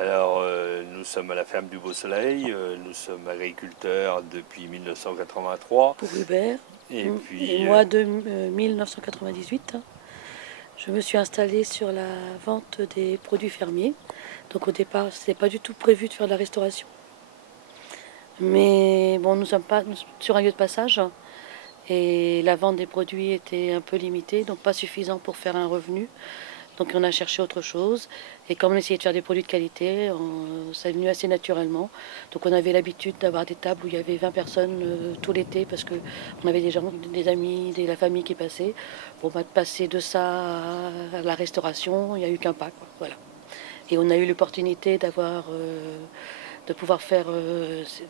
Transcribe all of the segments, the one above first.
Alors, nous sommes à la ferme du Beau Soleil, nous sommes agriculteurs depuis 1983. Pour Hubert. Et puis, Et moi, de 1998, je me suis installée sur la vente des produits fermiers. Donc au départ, ce n'était pas du tout prévu de faire de la restauration. Mais bon, nous sommes pas sur un lieu de passage. Et la vente des produits était un peu limitée, donc pas suffisant pour faire un revenu. Donc on a cherché autre chose. Et comme on essayait de faire des produits de qualité, ça est venu assez naturellement. Donc on avait l'habitude d'avoir des tables où il y avait 20 personnes tout l'été parce qu'on avait des gens, des amis, de la famille qui passaient. Bon, de passer de ça à la restauration, il n'y a eu qu'un pas, quoi. Voilà. Et on a eu l'opportunité de pouvoir faire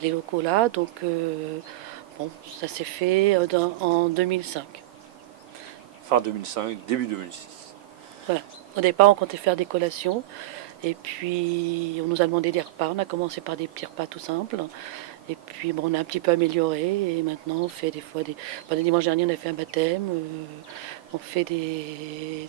les locaux là. Donc bon, ça s'est fait en 2005. fin 2005, début 2006. Voilà. Au départ, on comptait faire des collations. Et puis, on nous a demandé des repas. On a commencé par des petits repas tout simples. Et puis, bon, on a un petit peu amélioré. Et maintenant, on fait des fois des... Pendant dimanche dernier, on a fait un baptême. On fait des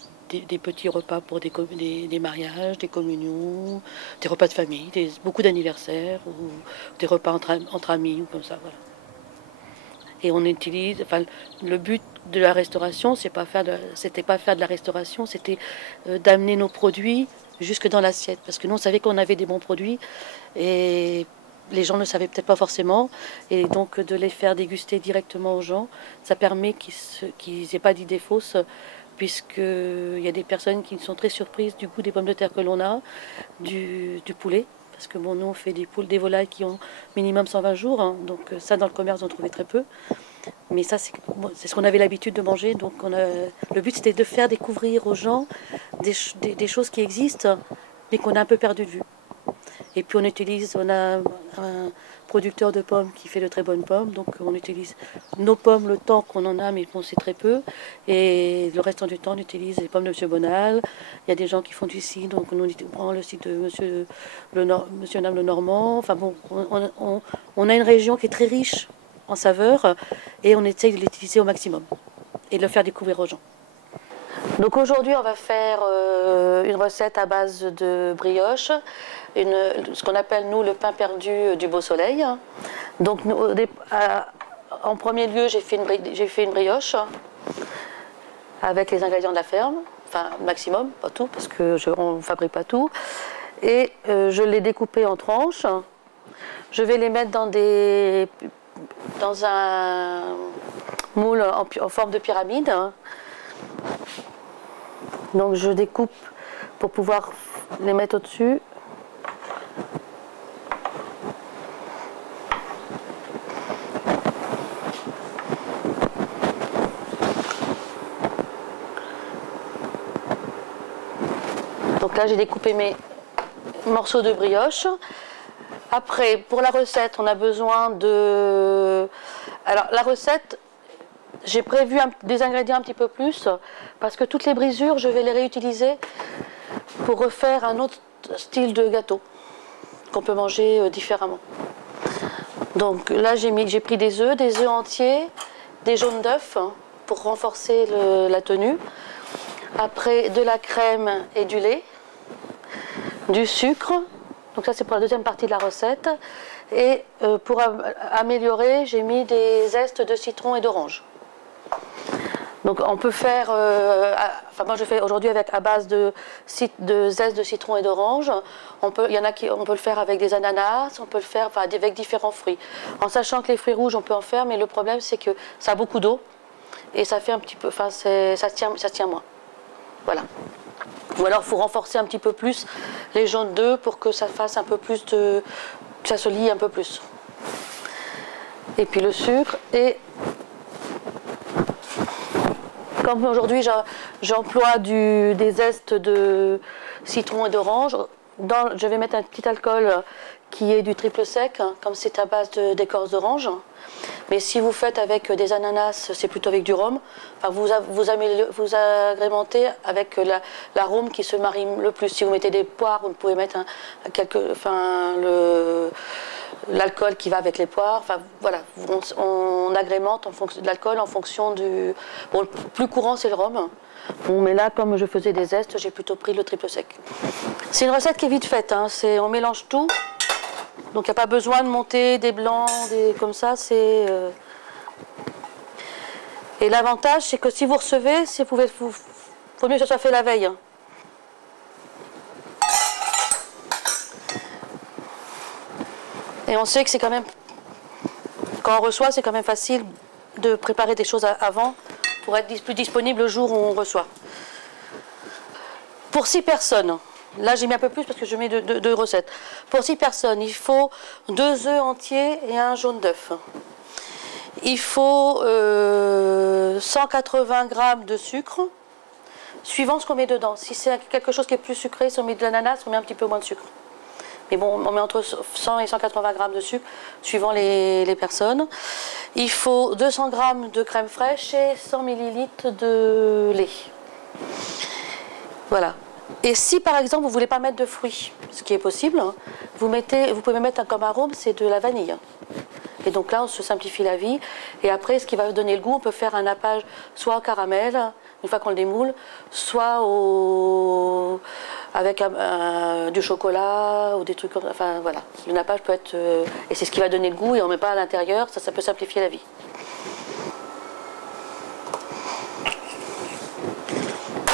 petits repas pour des mariages, des communions, des repas de famille, beaucoup d'anniversaires, ou des repas entre amis, ou comme ça, voilà. Et on utilise, enfin, le but de la restauration, c'était pas faire de la restauration, c'était d'amener nos produits jusque dans l'assiette. Parce que nous, on savait qu'on avait des bons produits et les gens ne le savaient peut-être pas forcément. Et donc, de les faire déguster directement aux gens, ça permet qu'ils n'aient pas d'idées fausses, puisqu'il y a des personnes qui sont très surprises du goût des pommes de terre que l'on a, du poulet. Parce que bon, nous, on fait des volailles qui ont minimum 120 jours. Hein, donc ça, dans le commerce, on trouvait très peu. Mais ça, c'est ce qu'on avait l'habitude de manger. Donc le but, c'était de faire découvrir aux gens des choses qui existent, mais qu'on a un peu perdu de vue. Et puis on a un producteur de pommes qui fait de très bonnes pommes. Donc on utilise nos pommes le temps qu'on en a, mais bon, c'est très peu. Et le restant du temps, on utilise les pommes de Monsieur Bonal. Il y a des gens qui font du cidre, donc on prend le cidre de Monsieur Nam le Normand. Enfin bon, on a une région qui est très riche en saveurs et on essaye de l'utiliser au maximum et de le faire découvrir aux gens. Donc aujourd'hui, on va faire une recette à base de brioche, ce qu'on appelle nous le pain perdu du Beau Soleil. Donc en premier lieu, j'ai fait une brioche avec les ingrédients de la ferme, enfin maximum, pas tout, parce qu'on ne fabrique pas tout. Et je l'ai découpé en tranches. Je vais les mettre dans un moule en forme de pyramide. Donc je découpe pour pouvoir les mettre au-dessus. Donc là j'ai découpé mes morceaux de brioche. Après, pour la recette, on a besoin de... Alors la recette, j'ai prévu des ingrédients un petit peu plus, parce que toutes les brisures, je vais les réutiliser pour refaire un autre style de gâteau qu'on peut manger différemment. Donc là, j'ai pris des œufs entiers, des jaunes d'œufs pour renforcer la tenue. Après, de la crème et du lait, du sucre. Donc ça, c'est pour la deuxième partie de la recette. Et pour améliorer, j'ai mis des zestes de citron et d'orange. Donc on peut faire, enfin moi je fais aujourd'hui à base de zeste de citron et d'orange. On peut le faire avec des ananas, on peut le faire avec différents fruits. En sachant que les fruits rouges on peut en faire, mais le problème c'est que ça a beaucoup d'eau et ça fait un petit peu, enfin ça tient moins. Voilà. Ou alors il faut renforcer un petit peu plus les jaunes d'œufs pour que ça fasse un peu plus que ça se lie un peu plus. Et puis le sucre et comme aujourd'hui j'emploie des zestes de citron et d'orange, je vais mettre un petit alcool qui est du triple sec, comme c'est à base d'écorce d'orange. Mais si vous faites avec des ananas, c'est plutôt avec du rhum. Enfin, vous agrémentez avec l'arôme qui se marie le plus. Si vous mettez des poires, vous pouvez mettre l'alcool qui va avec les poires. Enfin, voilà, on agrémente en fonction de l'alcool en fonction du... Bon, le plus courant, c'est le rhum. Bon, mais là, comme je faisais des zestes, j'ai plutôt pris le triple sec. C'est une recette qui est vite faite, hein. On mélange tout. Donc il n'y a pas besoin de monter des blancs, comme ça. Et l'avantage, c'est que si vous recevez, faut mieux que ça soit fait la veille, hein. Et on sait que c'est quand même, quand on reçoit, c'est quand même facile de préparer des choses avant pour être plus disponible le jour où on reçoit. Pour 6 personnes, là j'ai mis un peu plus parce que je mets deux recettes. Pour 6 personnes, il faut 2 œufs entiers et un jaune d'œuf. Il faut 180 g de sucre, suivant ce qu'on met dedans. Si c'est quelque chose qui est plus sucré, si on met de l'ananas, on met un petit peu moins de sucre. Mais bon, on met entre 100 et 180 g de sucre, suivant les personnes. Il faut 200 g de crème fraîche et 100 ml de lait. Voilà. Et si par exemple vous ne voulez pas mettre de fruits, ce qui est possible, vous pouvez mettre comme arôme, c'est de la vanille. Et donc là, on se simplifie la vie. Et après, ce qui va donner le goût, on peut faire un nappage soit au caramel, une fois qu'on le démoule, soit avec du chocolat ou des trucs comme ça. Enfin voilà, le nappage peut être... et c'est ce qui va donner le goût et on ne met pas à l'intérieur, ça peut simplifier la vie.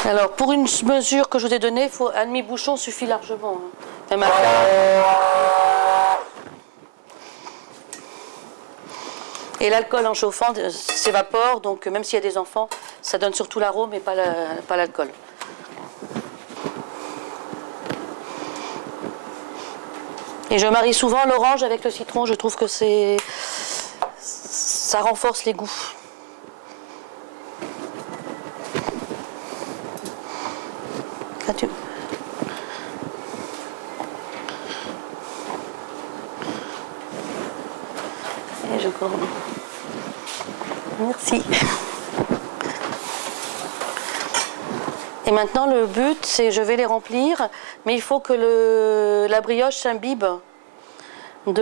Alors, pour une mesure que je vous ai donnée, un demi-bouchon suffit largement. Même à Et l'alcool en chauffant s'évapore, donc même s'il y a des enfants, ça donne surtout l'arôme et pas l'alcool. Et je marie souvent l'orange avec le citron, je trouve que ça renforce les goûts. Et je corne. Merci. Et maintenant le but, c'est je vais les remplir, mais il faut que la brioche s'imbibe du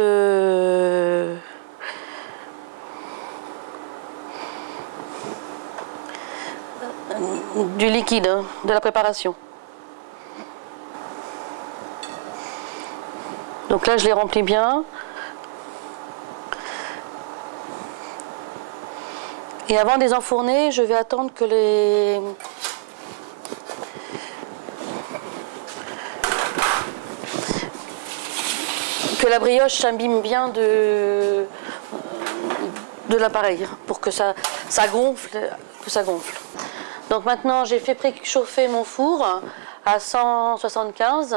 liquide, de la préparation. Donc là je les remplis bien. Et avant de les enfourner, je vais attendre que la brioche s'imbibe bien de l'appareil pour que ça gonfle, Donc maintenant, j'ai fait préchauffer mon four à 175.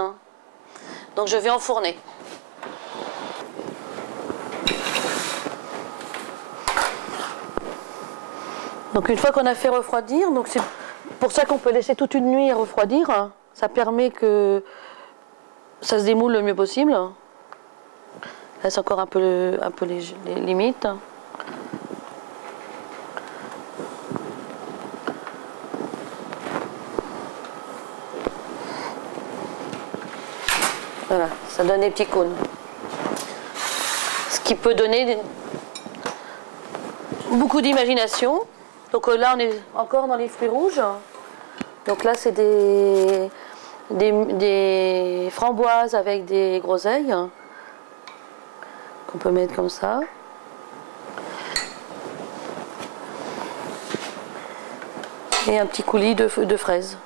Donc je vais enfourner. Donc une fois qu'on a fait refroidir, c'est pour ça qu'on peut laisser toute une nuit à refroidir. Ça permet que ça se démoule le mieux possible. Là c'est encore un peu les limites. Voilà, ça donne des petits cônes. Ce qui peut donner beaucoup d'imagination. Donc là, on est encore dans les fruits rouges. Donc là, c'est des framboises avec des groseilles qu'on peut mettre comme ça. Et un petit coulis de fraises.